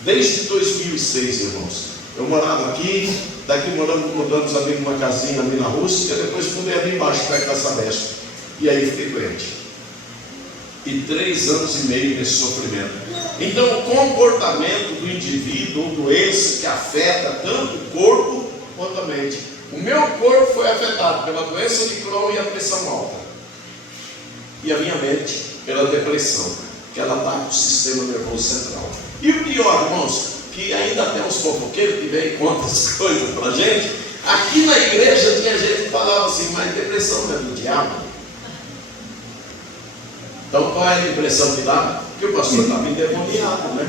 Desde 2006, irmãos. Eu morava aqui, daqui mudamos ali numa casinha ali na Rússia, depois mudei ali embaixo, perto da Sabesp. E aí fiquei doente. E 3 anos e meio nesse sofrimento. Então, o comportamento do indivíduo, ou doença que afeta tanto o corpo quanto a mente. O meu corpo foi afetado pela doença de Crohn e a pressão alta. E a minha mente pela depressão, que ela está com o sistema nervoso central. E o pior, irmãos, que ainda tem uns fofoqueiros que vêm e contam as coisas para a gente. Aqui na igreja tinha gente que falava assim: mas depressão não é do diabo. Então qual é a impressão que dá? Que o pastor estava endemoniado, né?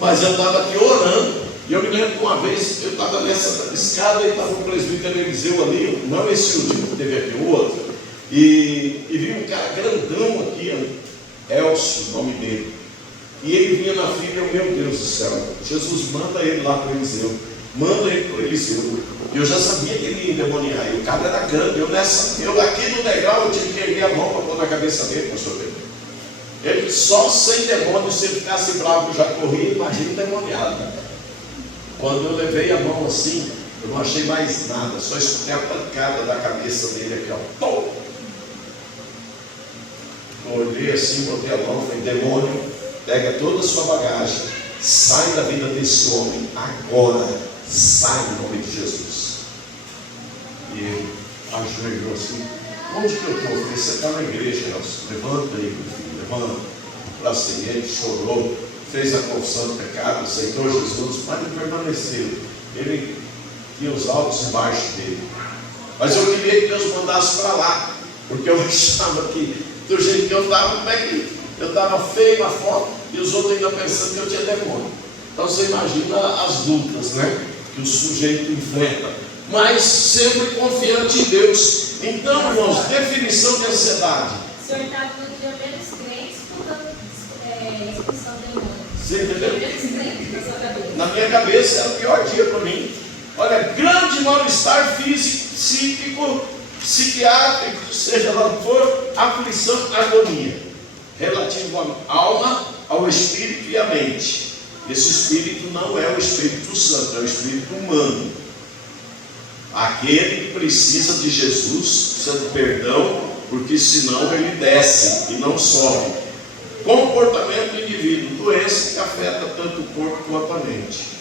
Mas eu estava aqui orando. E eu me lembro que uma vez eu estava nessa escada e estava o presbítero Eliseu ali, não esse último que teve aqui, o outro. E vi um cara grandão aqui, Elcio, o nome dele. E ele vinha na fila, meu Deus do céu, Jesus manda ele lá para o Eliseu. Manda ele para o Eliseu. E eu já sabia que ele ia endemoniar. E o cara era grande. Eu aqui no degrau, eu tive que erguer a mão para pôr na cabeça dele, pastor Pedro. Ele só sem demônio, se ele ficasse bravo, já corria, imagina endemoniado. Quando eu levei a mão assim, eu não achei mais nada, só escutei a pancada da cabeça dele aqui, ó. Pum! Eu olhei assim, botei a mão, falei: demônio, pega toda a sua bagagem, sai da vida desse homem agora. sai em nome de Jesus. E ele ajoelhou assim: onde que eu estou? Eu falei: você está na igreja, Nelson. Levanta aí, meu filho, levanta. Para assim, ele chorou, fez a confissão de pecado, aceitou Jesus, mas ele permaneceu. Ele tinha os altos e baixos dele. Mas eu queria que Deus mandasse para lá, porque eu achava que, do jeito que eu estava, como é que eu estava feio na foto, e os outros ainda pensando que eu tinha demônio. Então você imagina as lutas, né, que o sujeito enfrenta, mas sempre confiante em Deus. Então, irmãos, definição de ansiedade. O senhor estava no dia menos crente escutando expulsão do demônio. Você entendeu? Menos crente na sua cabeça. Na minha cabeça era o pior dia para mim. Olha, grande mal-estar físico, psíquico, psiquiátrico, seja lá o que for, aflição, agonia, relativo à alma, ao espírito e à mente. Esse espírito não é o Espírito Santo, é o espírito humano. Aquele que precisa de Jesus, precisa de perdão, porque senão ele desce e não sobe. Comportamento do indivíduo, doença que afeta tanto o corpo quanto a mente.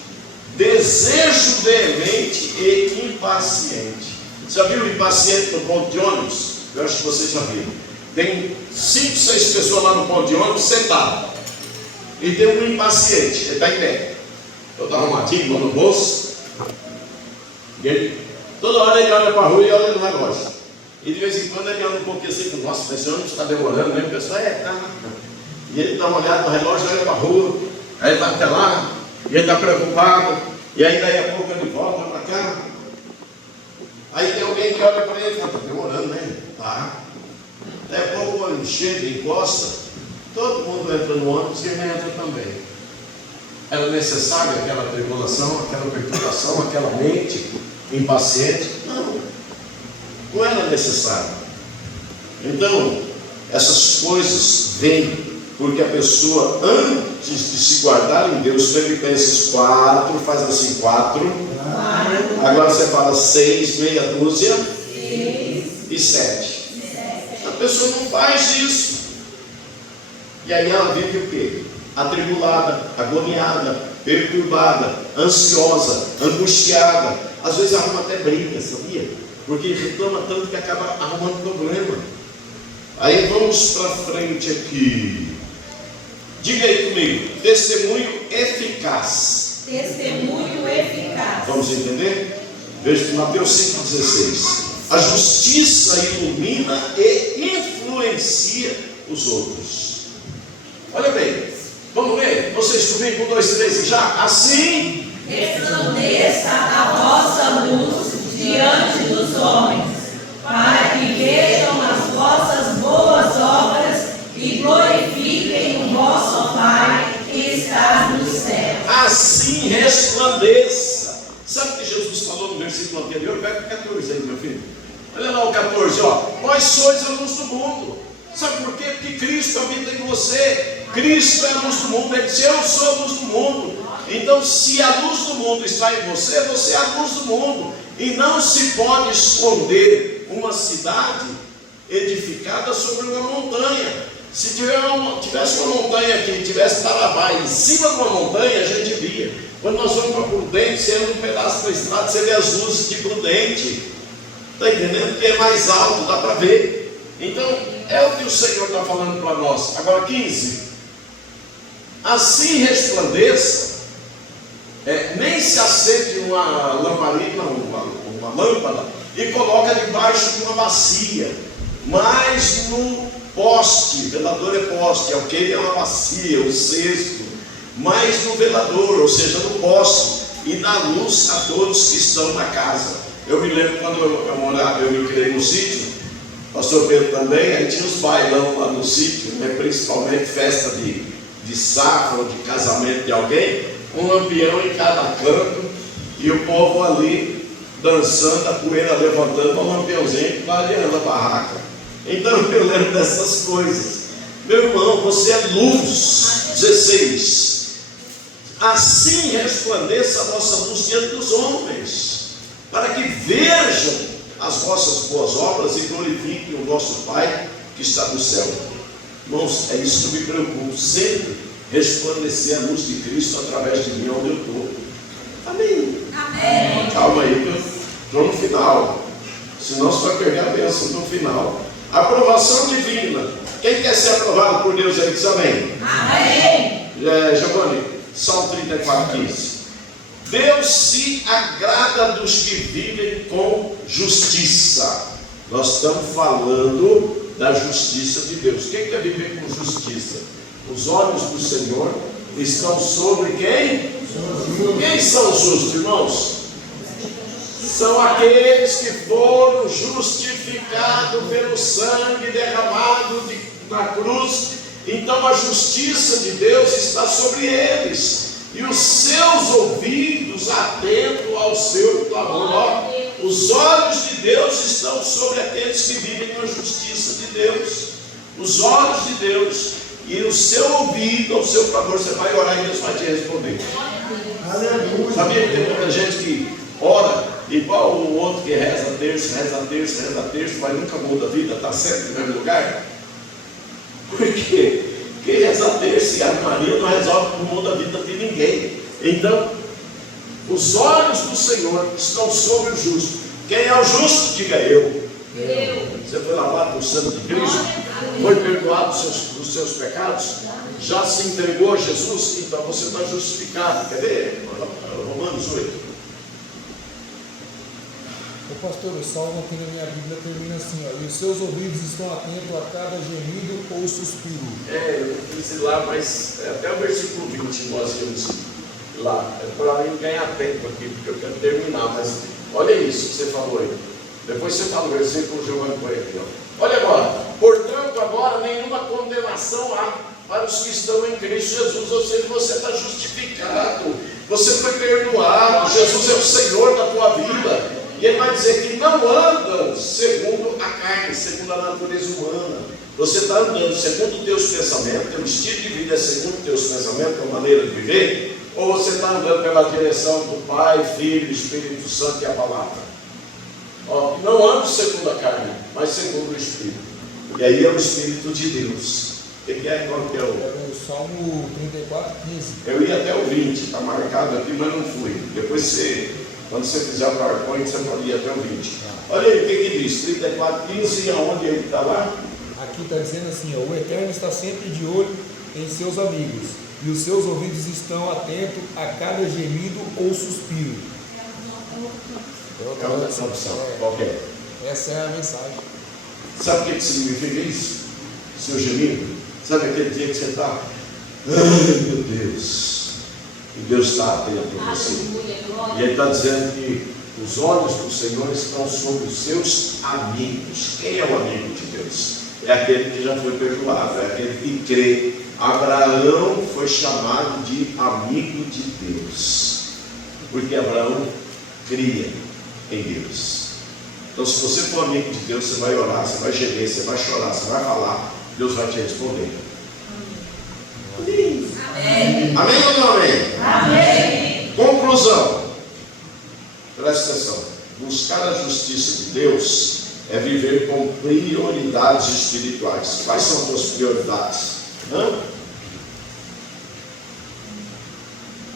Desejo veemente e impaciente. Já viu o impaciente no ponto de ônibus? Eu acho que vocês já viram. Tem 5, 6 pessoas lá no ponto de ônibus sentadas. E tem um impaciente, ele está em pé. Todo arrumadinho, mão no bolso. E ele, toda hora ele olha para a rua e olha no relógio. E de vez em quando ele olha um pouquinho assim, nossa, esse ônibus está demorando, né? O pessoal, tá. E ele dá uma olhada no relógio, olha para a rua, aí ele está até lá, e ele está preocupado, e aí daí a pouco ele volta para cá. Aí tem alguém que olha para ele e fala: está demorando, né? Tá. Daí a pouco ele chega, encosta, todo mundo entra no ônibus e ele entra também. Era necessária aquela tribulação, aquela perturbação, aquela mente impaciente? Não, não era necessário. Então, essas coisas vêm porque a pessoa, antes de se guardar em Deus, Filipenses 4, faz assim, 4. Agora você fala 6, meia dúzia e 7. A pessoa não faz isso. E aí ela vive o quê? Atribulada, agoniada, perturbada, ansiosa, angustiada. Às vezes arruma até briga, sabia? Porque reclama tanto que acaba arrumando problema. Aí vamos para frente aqui. Diga aí comigo: testemunho eficaz. Testemunho eficaz. Vamos entender? Veja Mateus 5,16. A justiça ilumina e influencia os outros. Olha bem, vamos ler? Vocês comigo, 1, 2, 3 e já? Assim resplandeça a vossa luz diante dos homens, para que vejam as vossas boas obras e glorifiquem o vosso Pai que está no céu. Assim resplandeça. Sabe o que Jesus falou no versículo anterior? Vai para 14 aí, meu filho. Olha lá o 14, ó. Vós sois a luz do mundo. Sabe por quê? Porque Cristo habita em você. Cristo é a luz do mundo. Ele disse: eu sou a luz do mundo. Então, se a luz do mundo está em você, você é a luz do mundo. E não se pode esconder uma cidade edificada sobre uma montanha. Se tivesse uma montanha aqui, tivesse Tarabá em cima de uma montanha, a gente via. Quando nós vamos para Prudente, você anda um pedaço da estrada, você vê as luzes de Prudente. Está entendendo? Porque é mais alto, dá para ver. Então, é o que o Senhor está falando para nós. Agora 15. Assim resplandeça. Nem se acende uma lamparina, uma lâmpada, e coloca debaixo de uma bacia, mas no poste. Velador é poste, ok? É uma bacia, um cesto, mas no velador, ou seja, no poste, e dá luz a todos que estão na casa. Eu me lembro quando eu me criei no sítio, pastor Pedro também, aí tinha os bailão lá no sítio, né? Principalmente festa de safra ou de casamento de alguém, um lampião em cada canto, e o povo ali dançando, a poeira levantando, um lampiãozinho clareando a barraca. Então eu lembro dessas coisas. Meu irmão, você é luz. 16. Assim resplandeça a vossa luz diante dos homens, para que vejam as vossas boas obras e glorifiquem o vosso Pai que está no céu. Irmãos, é isso que me preocupa, sempre resplandecer a luz de Cristo através de mim onde eu estou. Amém? Amém. Calma aí, eu estou no final. Senão você vai perder a bênção no final. Aprovação divina. Quem quer ser aprovado por Deus aí diz amém. Amém. Giovanni, Salmo 34:15. Deus se agrada dos que vivem com justiça. Nós estamos falando da justiça de Deus. Quem quer viver com justiça? Os olhos do Senhor estão sobre quem? Quem são os justos, irmãos? São aqueles que foram justificados pelo sangue derramado na cruz. Então a justiça de Deus está sobre eles, e os seus ouvidos atentos ao seu clamor. Os olhos de Deus estão sobre aqueles que vivem na justiça de Deus. Os olhos de Deus e o seu ouvido ao seu clamor. Você vai orar e Deus vai te responder. Aleluia. Sabia que tem muita gente que ora igual o outro que reza terço, mas nunca muda a vida, está sempre no mesmo lugar? Por quê? Porque reza terço e a Maria não resolve o mundo da vida de ninguém. Então, os olhos do Senhor estão sobre o justo. Quem é o justo? Diga eu. Você foi lavado por sangue de Cristo? Foi perdoado dos seus pecados? Já se entregou a Jesus? Então você está justificado. Quer ver? Romanos 8. O pastor, o salmo aqui na minha Bíblia termina assim, ó: e os seus ouvidos estão atentos a cada gemido ou suspiro. Eu quis ir lá, mas até o versículo 20 nós íamos lá. É para mim ganhar tempo aqui, porque eu quero terminar. Mas olha isso que você falou aí. Depois você fala o versículo, Giovanni põe aqui. Olha agora. Portanto, agora nenhuma condenação há para os que estão em Cristo Jesus. Ou seja, você está justificado. Você foi perdoado. Jesus é o Senhor da tua vida. E ele vai dizer que não andam segundo a carne, segundo a natureza humana. Você está andando segundo o teus pensamentos, teu estilo de vida é segundo os teus pensamentos, a maneira de viver, ou você está andando pela direção do Pai, Filho, Espírito Santo e a Palavra? Não ando segundo a carne, mas segundo o Espírito. E aí é o Espírito de Deus. Qual que é o Salmo 34:15. Eu ia até o 20, está marcado aqui, mas não fui. Depois quando você fizer o PowerPoint, você pode ir até o 20. Olha aí o que diz, 34:15, aonde ele está lá? Aqui está dizendo assim, ó: o Eterno está sempre de olho em seus amigos, e os seus ouvidos estão atentos a cada gemido ou suspiro. É uma tradução. Qual é? Essa é a mensagem. Sabe o que significa isso? Seu gemido? Sabe aquele dia que você está? Ai meu Deus! E Deus está atento a você. E Ele está dizendo que os olhos do Senhor estão sobre os seus amigos. Quem é o amigo de Deus? É aquele que já foi perdoado, é aquele que crê. Abraão foi chamado de amigo de Deus, porque Abraão cria em Deus. Então, se você for amigo de Deus, você vai orar, você vai gemer, você vai chorar, você vai falar, Deus vai te responder. Amém. Amém ou não amém? Amém. Conclusão. Presta atenção. Buscar a justiça de Deus é viver com prioridades espirituais. Quais são as tuas prioridades?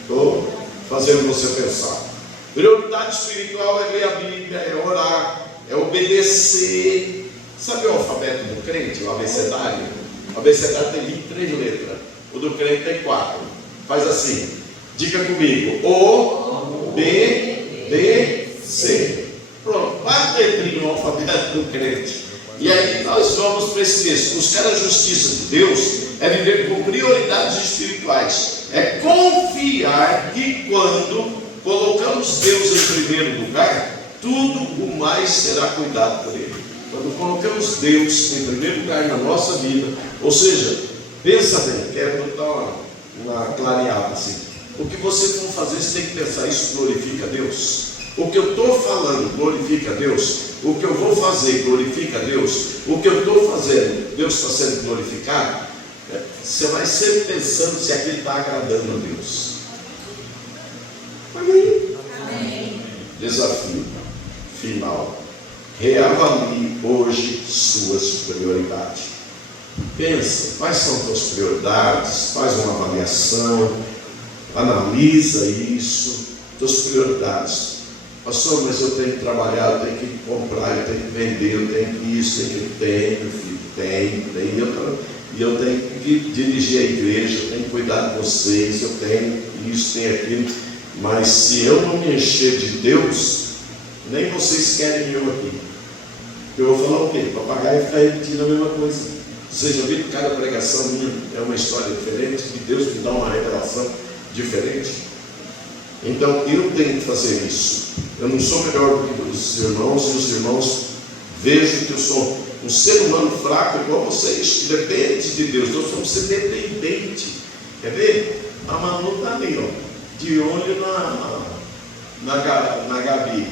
Estou fazendo você pensar. Prioridade espiritual é ler a Bíblia, é orar, é obedecer. Sabe o alfabeto do crente, o abecedário? O abecedário tem 23 letras. O do crente tem 4. Faz assim. Diga comigo. O, B, D, C. Pronto. 4 letrinhas no alfabeto do crente. E aí nós vamos para esse texto. Buscar a justiça de Deus é viver com prioridades espirituais. É confiar que quando colocamos Deus em primeiro lugar, tudo o mais será cuidado por Ele. Quando colocamos Deus em primeiro lugar na nossa vida, ou seja, pensa bem, quero botar uma clareada assim. O que você for fazer, você tem que pensar, isso glorifica a Deus? O que eu estou falando glorifica a Deus? O que eu vou fazer glorifica a Deus? O que eu estou fazendo, Deus está sendo glorificado? Você vai sempre pensando se aquilo está agradando a Deus. Amém? Amém. Desafio final. Reavalie hoje suas prioridades. Pensa, quais são as tuas prioridades? Faz uma avaliação, analisa isso das prioridades. Pastor, mas eu tenho que trabalhar, eu tenho que comprar, eu tenho que vender, eu tenho que isso, tenho, e eu tenho que dirigir a igreja, eu tenho que cuidar de vocês, eu tenho isso, tenho aquilo. Mas se eu não me encher de Deus, nem vocês querem eu aqui. Eu vou falar o quê? Papagaio ficar repetindo a mesma coisa. Vocês já viram que cada pregação minha é uma história diferente, que Deus me dá uma revelação diferente? Então eu tenho que fazer isso. Eu não sou melhor do que os irmãos, e os irmãos vejam que eu sou um ser humano fraco igual vocês, que depende de Deus. Nós somos ser dependente. Quer ver? A Manu está ali, ó, de olho na Gabi.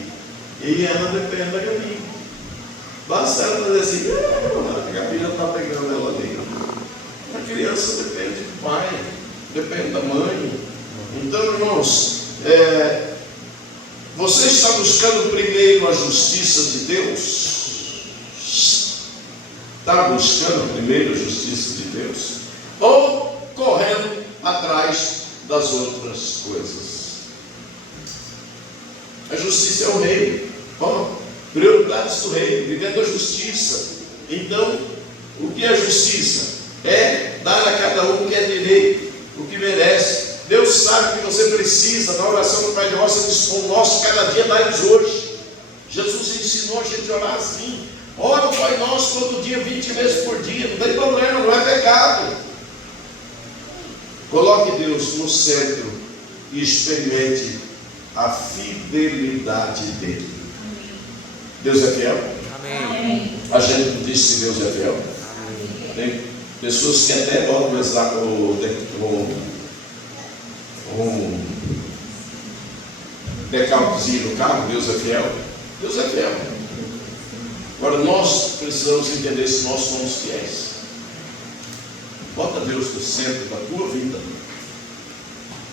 E ela depende da Gabi. Basta ela dizer assim, a Gabi já está pegando ela ali. A criança depende do pai, depende da mãe. Então, irmãos, você está buscando primeiro a justiça de Deus? Está buscando primeiro a justiça de Deus? Ou correndo atrás das outras coisas? A justiça é o reino. Prioridades do reino, vivendo a justiça. Então, o que é justiça? É dar a cada um o que é direito, o que merece. Deus sabe que você precisa. Na oração do Pai Nosso, Ele diz: o nosso cada dia dai-nos hoje. Jesus ensinou a gente a orar assim: ora o Pai Nosso todo dia, 20 vezes por dia. Não tem problema, não é pecado. Coloque Deus no centro e experimente a fidelidade dEle. Deus é fiel? Amém. A gente não diz que Deus é fiel. Amém. Tem pessoas que até podem começar com um decalquezinho no carro. Deus é fiel. Deus é fiel. Agora nós precisamos entender se nós somos fiéis. Bota Deus no centro da tua vida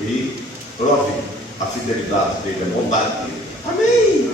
e prove a fidelidade dele, a bondade dele. Amém.